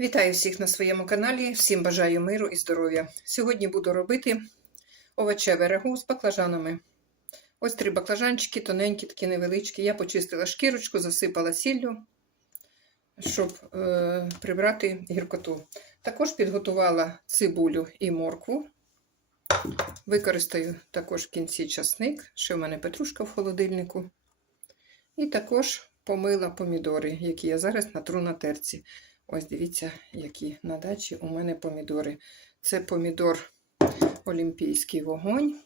Вітаю всіх на своєму каналі. Всім бажаю миру і здоров'я. Сьогодні буду робити овочеве рагу з баклажанами. Ось три баклажанчики, тоненькі, такі невеличкі. Я почистила шкірочку, засипала сіллю, щоб е, прибрати гіркоту. Також підготувала цибулю і моркву. Використаю також в кінці часник, ще в мене петрушка в холодильнику. І також помила помідори, які я зараз натру на терці. Ось дивіться, які на дачі у мене помідори. Це помідор Олімпійський вогонь.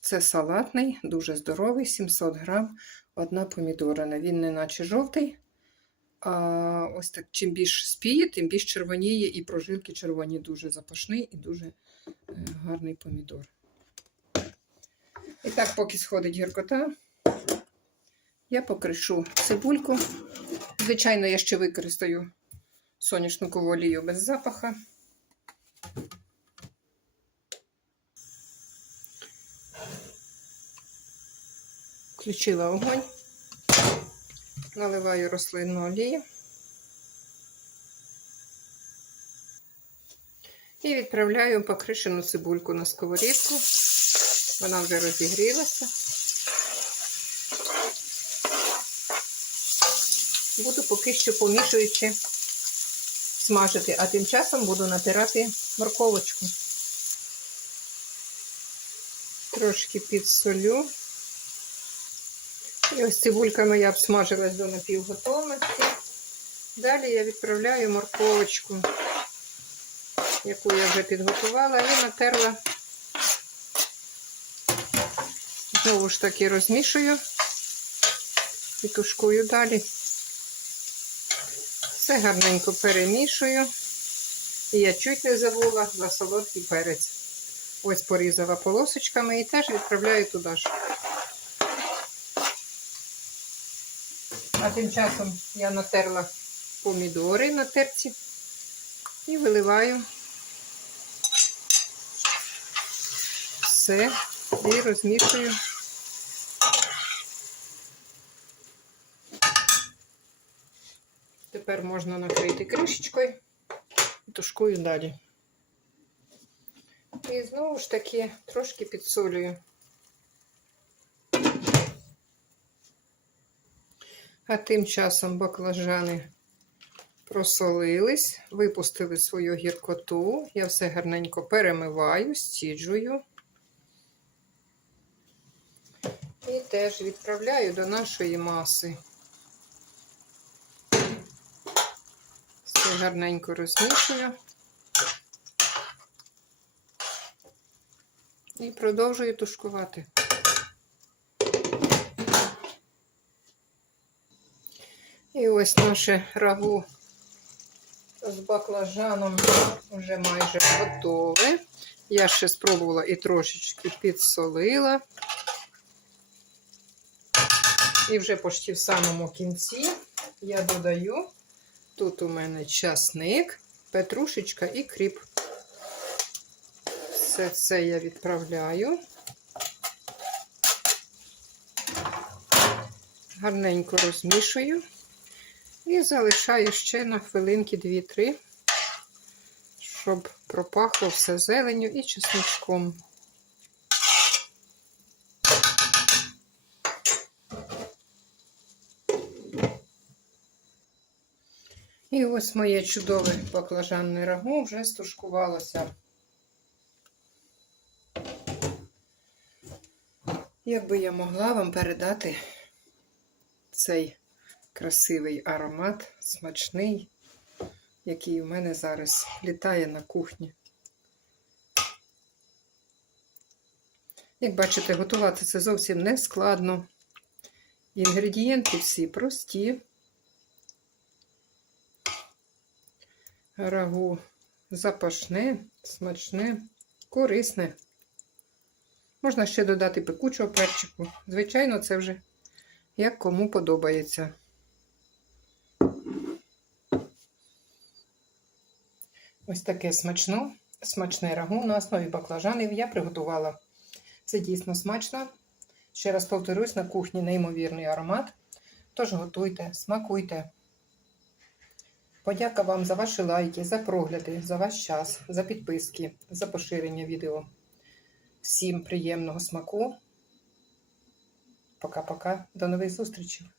Це салатний, дуже здоровий, 700 грам, одна помідорина. Він не наче жовтий. А ось так, чим більш спіє, тим більш червоніє, і прожилки червоні дуже запашний і дуже е, гарний помідор. І так, поки сходить гіркота, я покришу цибульку. Звичайно, я ще використаю соняшникову олію без запаха. Включила огонь, наливаю рослинну олію і відправляю покришену цибульку на сковорідку. Вона вже розігрілася. Буду поки що помішуючи смажити, а тим часом буду натирати морковочку. Трошки підсолю. І ось цибулька моя обсмажилась до напівготовності. Далі я відправляю морковочку, яку я вже підготувала, і натерла. Знову ж таки розмішую і тушкую далі. Все гарненько перемішую. І я чуть не забула за солодкий перець. Ось порізала полосочками і теж відправляю туди ж. А тим часом я натерла помідори на терці і виливаю все і розмішую. Тепер можна накрити кришечкою і тушкую далі. І знову ж таки трошки підсолюю. А тим часом баклажани просолились, випустили свою гіркоту. Я все гарненько перемиваю, стіджую. І теж відправляю до нашої маси. Все гарненько розмішую. І продовжую тушкувати. І ось наше рагу з баклажаном вже майже готове. Я ще спробувала і трошечки підсолила. І вже почти в самому кінці я додаю, тут у мене часник, петрушечка і кріп. Все це я відправляю. Гарненько розмішую. І залишаю ще на хвилинки 2-3, щоб пропахло все зеленю і чесночком. І ось моє чудове баклажанне рагу вже стушкувалося. Якби я могла вам передати цей красивий аромат, смачний, який у мене зараз літає на кухні. Як бачите, готувати це зовсім не складно. Інгредієнти всі прості. Рагу запашне, смачне, корисне. Можна ще додати пекучого перчику. Звичайно, це вже як кому подобається. Ось таке смачно, смачне рагу на основі баклажанів я приготувала. Це дійсно смачно. Ще раз повторюсь, на кухні неймовірний аромат. Тож готуйте, смакуйте. Подяка вам за ваші лайки, за прогляди, за ваш час, за підписки, за поширення відео. Всім приємного смаку. Пока-пока. До нових зустрічей.